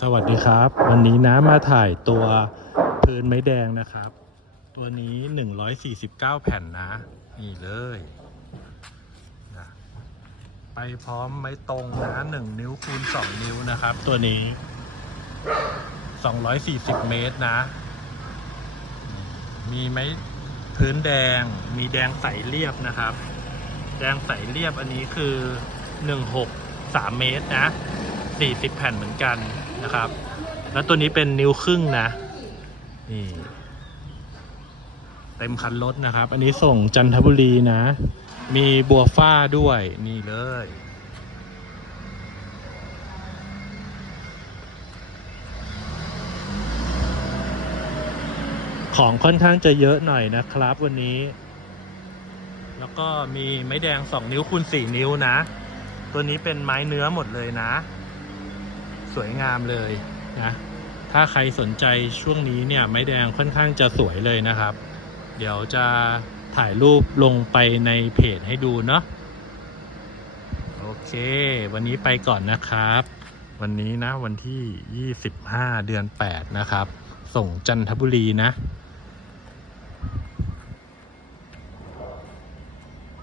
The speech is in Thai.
สวัสดีครับ วันนี้นะมาถ่ายตัวพื้นไม้แดงนะครับ ตัวนี้ 149 แผ่นนะ นี่เลยนะไปพร้อมไม้ตรงนะ1นิ้วคูณ2นิ้วนะครับ ตัวนี้ 240 เมตรนะ มีไม้พื้นแดงมีแดงใสเรียบนะครับ แดงใสเรียบอันนี้คือ 16 3 เมตรนะ 40 แผ่นเหมือนกันนะครับ แล้วตัวนี้เป็นนิ้วครึ่งนะ นี่ เต็มคันรถนะครับ อันนี้ส่งจันทบุรีนะ มีบัวฟ้าด้วยนี่เลยของค่อนข้างจะเยอะหน่อยนะครับวันนี้ แล้วก็มีไม้แดง 2 นิ้วคูณ4นิ้วนะ ตัวนี้เป็นไม้เนื้อหมดเลยนะ วยงามเลยนะถ้าใครสนใจช่วงนี้เนี่ยไม้แดงค่อนข้างจะสวยเลยนะครับ เดี๋ยวจะถ่ายรูปลงไปในเพจให้ดูเนาะโอเค วันนี้ไปก่อนนะครับ วันนี้นะวันที่ 25 เดือน 8 นะครับ ส่งจันทบุรีนะ